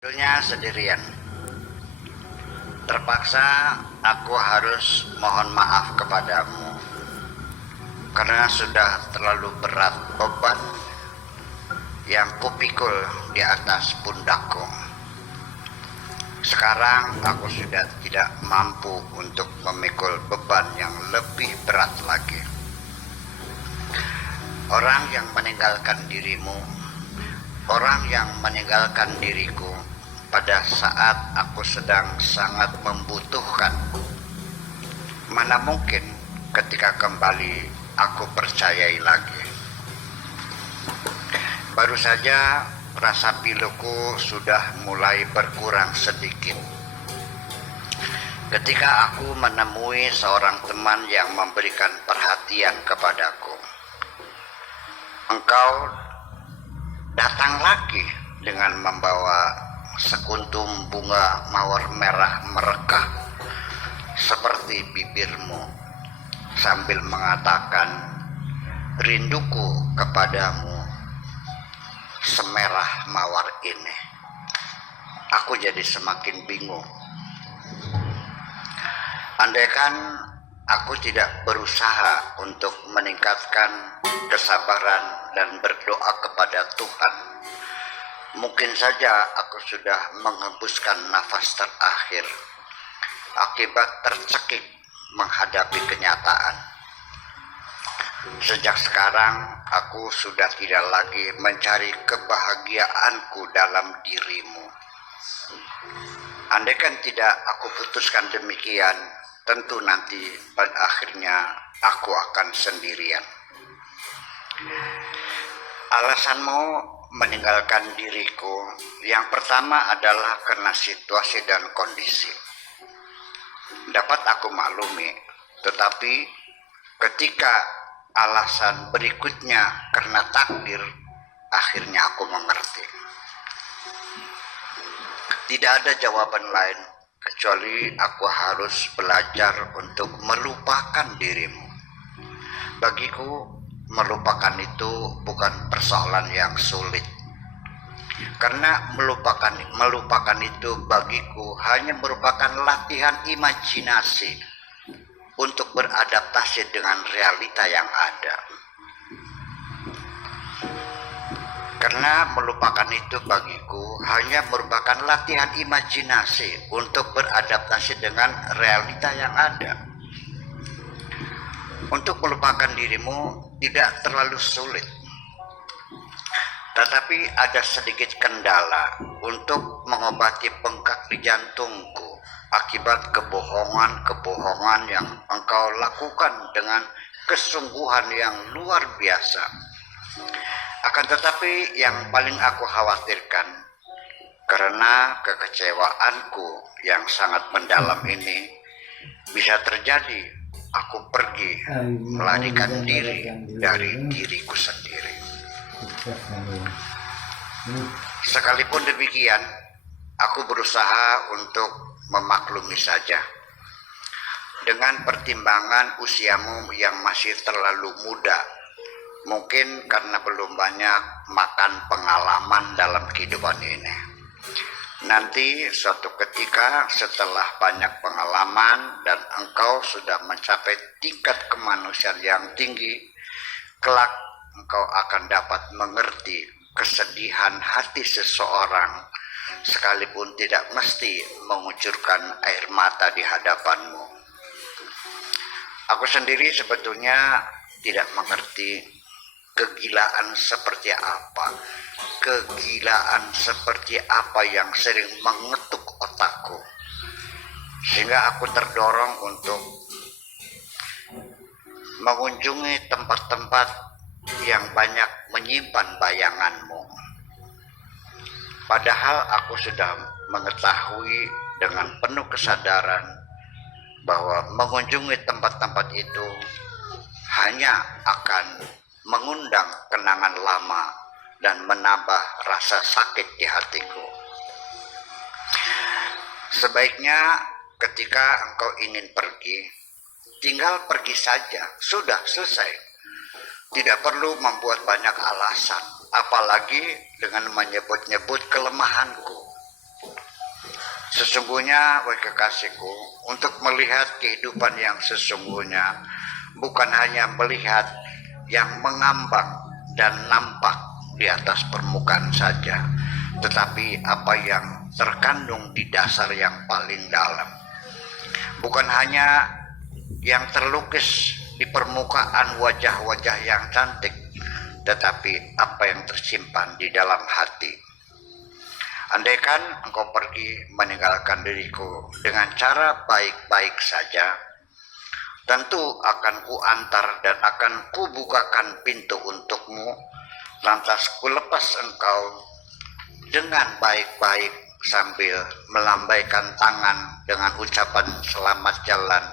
Tentunya sendirian. Terpaksa aku harus mohon maaf kepadamu karena sudah terlalu berat beban yang kupikul di atas pundakku. Sekarang aku sudah tidak mampu untuk memikul beban yang lebih berat lagi. Orang yang meninggalkan dirimu, orang yang meninggalkan diriku pada saat aku sedang sangat membutuhkan. Mana mungkin ketika kembali aku percayai lagi. Baru saja rasa piluku sudah mulai berkurang sedikit ketika aku menemui seorang teman yang memberikan perhatian kepadaku. Engkau datang lagi dengan membawa sekuntum bunga mawar merah merekah seperti bibirmu, sambil mengatakan, rinduku kepadamu semerah mawar ini. Aku jadi semakin bingung. Andaikan aku tidak berusaha untuk meningkatkan kesabaran dan berdoa kepada Tuhan, mungkin saja aku sudah menghembuskan nafas terakhir akibat tercekik menghadapi kenyataan. Sejak sekarang aku sudah tidak lagi mencari kebahagiaanku dalam dirimu. Andaikan tidak aku putuskan demikian, tentu nanti pada akhirnya aku akan sendirian. Alasanmu meninggalkan diriku yang pertama adalah karena situasi dan kondisi. Dapat aku maklumi, tetapi ketika alasan berikutnya karena takdir, akhirnya aku mengerti. Tidak ada jawaban lain kecuali aku harus belajar untuk melupakan dirimu. Bagiku, melupakan itu bukan persoalan yang sulit. Karena melupakan itu bagiku hanya merupakan latihan imajinasi untuk beradaptasi dengan realita yang ada. Karena melupakan itu bagiku hanya merupakan latihan imajinasi untuk beradaptasi dengan realita yang ada. Untuk melupakan dirimu tidak terlalu sulit, tetapi ada sedikit kendala untuk mengobati bengkak di jantungku akibat kebohongan-kebohongan yang engkau lakukan dengan kesungguhan yang luar biasa. Akan tetapi yang paling aku khawatirkan, karena kekecewaanku yang sangat mendalam ini, bisa terjadi aku pergi melarikan diri dari diriku sendiri. Sekalipun demikian, aku berusaha untuk memaklumi saja. Dengan pertimbangan usiamu yang masih terlalu muda, mungkin karena belum banyak makan pengalaman dalam kehidupan ini. Nanti suatu ketika setelah banyak pengalaman dan engkau sudah mencapai tingkat kemanusiaan yang tinggi, kelak engkau akan dapat mengerti kesedihan hati seseorang sekalipun tidak mesti mengucurkan air mata di hadapanmu. Aku sendiri sebetulnya tidak mengerti kegilaan seperti apa. Kegilaan seperti apa yang sering mengetuk otakku, sehingga aku terdorong untuk mengunjungi tempat-tempat yang banyak menyimpan bayanganmu. Padahal aku sudah mengetahui dengan penuh kesadaran bahwa mengunjungi tempat-tempat itu hanya akan mengundang kenangan lama dan menambah rasa sakit di hatiku. Sebaiknya ketika engkau ingin pergi, tinggal pergi saja, sudah selesai. Tidak perlu membuat banyak alasan, apalagi dengan menyebut-nyebut kelemahanku. Sesungguhnya, wahai kekasihku, untuk melihat kehidupan yang sesungguhnya bukan hanya melihat yang mengambang dan nampak di atas permukaan saja, tetapi apa yang terkandung di dasar yang paling dalam. Bukan hanya yang terlukis di permukaan wajah-wajah yang cantik, tetapi apa yang tersimpan di dalam hati. Andaikan engkau pergi meninggalkan diriku dengan cara baik-baik saja, tentu akan kuantar dan akan kubukakan pintu untukmu, lantas kulepas engkau dengan baik-baik sambil melambaikan tangan dengan ucapan selamat jalan,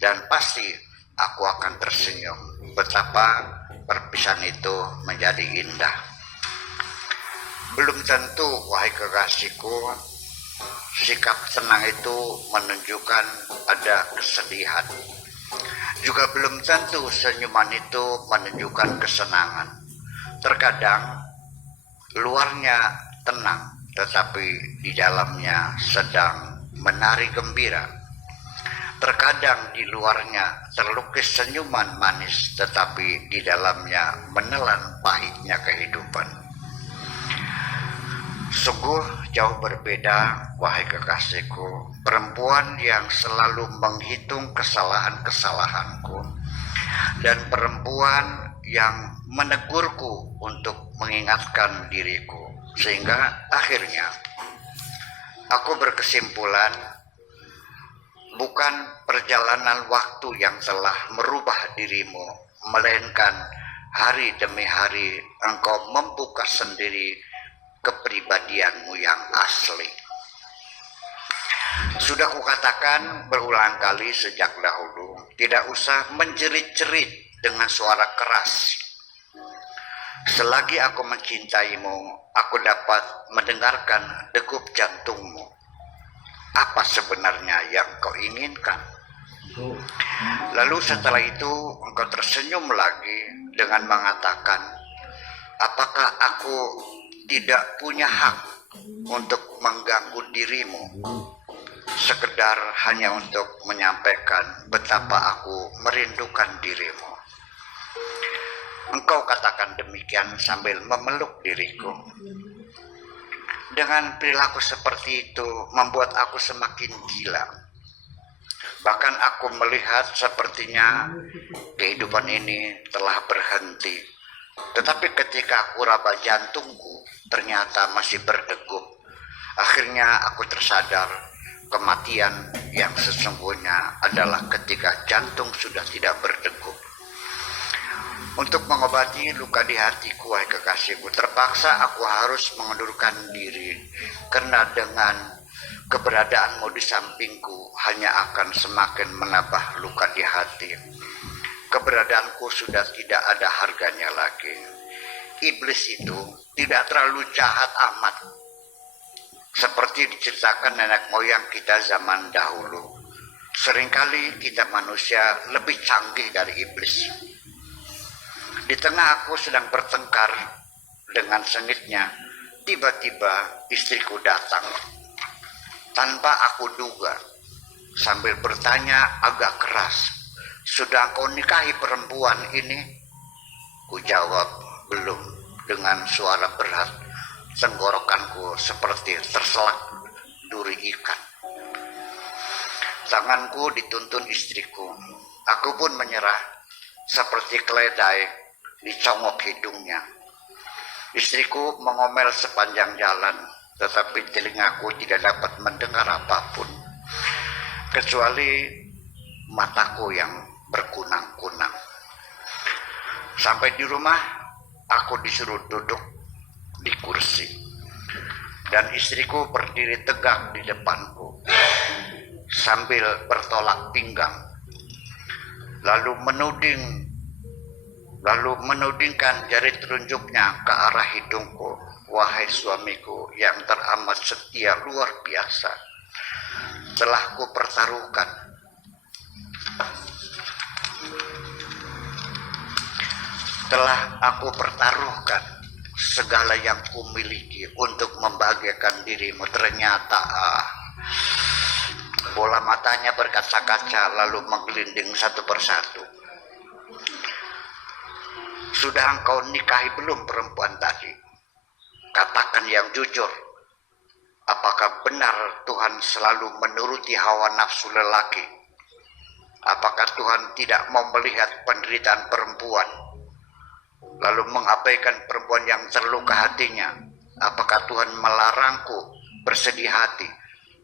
dan pasti aku akan tersenyum. Betapa perpisahan itu menjadi indah. Belum tentu, wahai kekasihku, sikap tenang itu menunjukkan ada kesedihan. Juga belum tentu senyuman itu menunjukkan kesenangan. Terkadang luarnya tenang, tetapi di dalamnya sedang menari gembira. Terkadang di luarnya terlukis senyuman manis, tetapi di dalamnya menelan pahitnya kehidupan. Sungguh jauh berbeda, wahai kekasihku, perempuan yang selalu menghitung kesalahan-kesalahanku dan perempuan yang menegurku untuk mengingatkan diriku, sehingga akhirnya aku berkesimpulan bukan perjalanan waktu yang telah merubah dirimu, melainkan hari demi hari engkau membuka sendiri kepribadianmu yang asli. Sudah kukatakan berulang kali sejak dahulu, tidak usah menjerit-jerit dengan suara keras. Selagi aku mencintaimu, aku dapat mendengarkan degup jantungmu. Apa sebenarnya yang kau inginkan? Lalu setelah itu engkau tersenyum lagi dengan mengatakan, apakah aku tidak punya hak untuk mengganggu dirimu, sekedar hanya untuk menyampaikan betapa aku merindukan dirimu. Engkau katakan demikian sambil memeluk diriku. Dengan perilaku seperti itu membuat aku semakin gila. Bahkan aku melihat sepertinya kehidupan ini telah berhenti. Tetapi ketika aku raba jantungku, ternyata masih berdegup. Akhirnya aku tersadar kematian yang sesungguhnya adalah ketika jantung sudah tidak berdegup. Untuk mengobati luka di hatiku, wahai kekasihku, terpaksa aku harus mengundurkan diri, karena dengan keberadaanmu di sampingku hanya akan semakin menambah luka di hati. Keberadaanku sudah tidak ada harganya lagi. Iblis itu tidak terlalu jahat amat, seperti diceritakan nenek moyang kita zaman dahulu. Seringkali kita manusia lebih canggih dari iblis. Di tengah aku sedang bertengkar dengan sengitnya, tiba-tiba istriku datang tanpa aku duga, sambil bertanya agak keras, "Sudah kau nikahi perempuan ini?" Ku jawab, "Belum," dengan suara berat. Tenggorokanku seperti terselak duri ikan. Tanganku dituntun istriku. Aku pun menyerah, seperti keledai dicongok hidungnya. Istriku mengomel sepanjang jalan, tetapi telingaku tidak dapat mendengar apapun, kecuali mataku yang berkunang-kunang. Sampai di rumah, aku disuruh duduk di kursi, dan istriku berdiri tegak di depanku sambil bertolak pinggang, lalu menudingkan jari telunjuknya ke arah hidungku. "Wahai suamiku yang teramat setia luar biasa, telah aku pertaruhkan segala yang kumiliki untuk membahagiakan dirimu. Ternyata Bola matanya berkaca-kaca lalu menggelinding satu persatu. Sudah engkau nikahi belum perempuan tadi? Katakan yang jujur. Apakah benar Tuhan selalu menuruti hawa nafsu lelaki? Apakah Tuhan tidak mau melihat penderitaan perempuan, lalu mengabaikan perempuan yang terluka hatinya? Apakah Tuhan melarangku bersedih hati?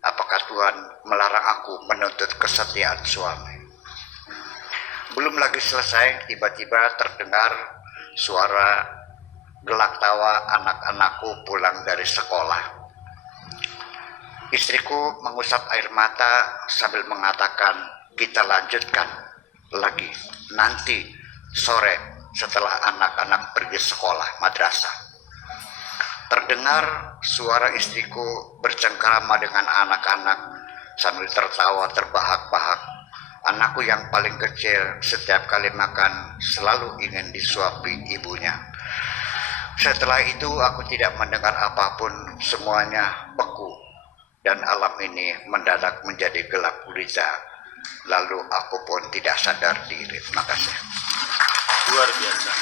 Apakah Tuhan melarang aku menuntut kesetiaan suami? Belum lagi selesai, tiba-tiba terdengar suara gelak tawa anak-anakku pulang dari sekolah. Istriku mengusap air mata sambil mengatakan, kita lanjutkan lagi nanti sore setelah anak-anak pergi sekolah madrasah. Terdengar suara istriku bercengkrama dengan anak-anak sambil tertawa terbahak-bahak. Anakku yang paling kecil setiap kali makan selalu ingin disuapi ibunya. Setelah itu aku tidak mendengar apapun, semuanya beku dan alam ini mendadak menjadi gelap gulita. Lalu aku pun tidak sadar diri. Terima kasih. Luar biasa.